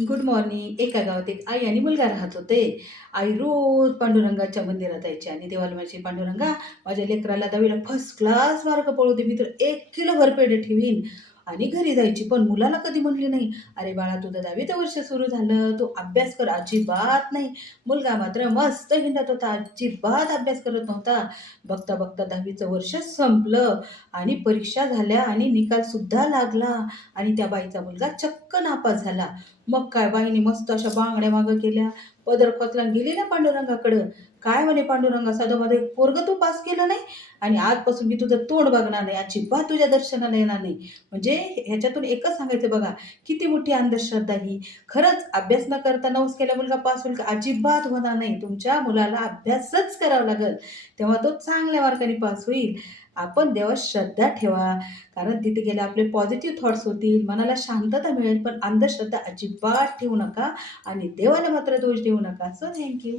Good morning. एका गावात एक आई आणि मुलगा राहत होते. आई रोज पांडुरंगाच्या मंदिरात जायची आणि देवाला म्हणायची, "पांडुरंगा, माझ्या लेकराला 10वीला फर्स्ट क्लास मार्क पडू दे. मी तर 1 किलो भरपेंडे ठेवीन." आणि घरी जायची. पण मुलाला कधी म्हणली नाही, "अरे बाळा, तुझं 10वीचं वर्ष सुरू झालं. तू अभ्यास कर." अजिबात नाही. मुलगा मात्र मस्त हिंडत होता. अजिबात अभ्यास करत नव्हता. बघता बघता 10वीचं वर्षच संपलं आणि परीक्षा झाल्या आणि निकालसुद्धा लागला आणि त्या बाईचा मुलगा चक्क नापास झाला. मग काय बाईने मस्त अशा बांगड्या मागं केल्या, पदर खोचला आणि गेली ना पांडुरंगाकडं. काय म्हणे, "पांडुरंगा, साधं माझं एक पोरगं तू पास केलं नाही आणि आजपासून मी तुझं तोंड बघणार नाही. अजिबात तुझ्या दर्शनाला येणार नाही." म्हणजे ह्याच्यातून एकच सांगायचं बघा, किती मोठी अंधश्रद्धा ही. खरंच अभ्यास न करता नवस केला मुलगा पास होईल का? अजिबात होणार नाही. तुमच्या मुलाला अभ्यासच करावा लागेल. तेव्हा तो चांगल्या मार्काने पास होईल. आपण देवात श्रद्धा ठेवा. कारण तिथे गेले आपले पॉझिटिव्ह थॉट्स होतील, मनाला शांतता मिळेल. पण अंधश्रद्धा अजिबात ठेवू नका आणि देवाला मात्र दोष देऊ नका. So thank you.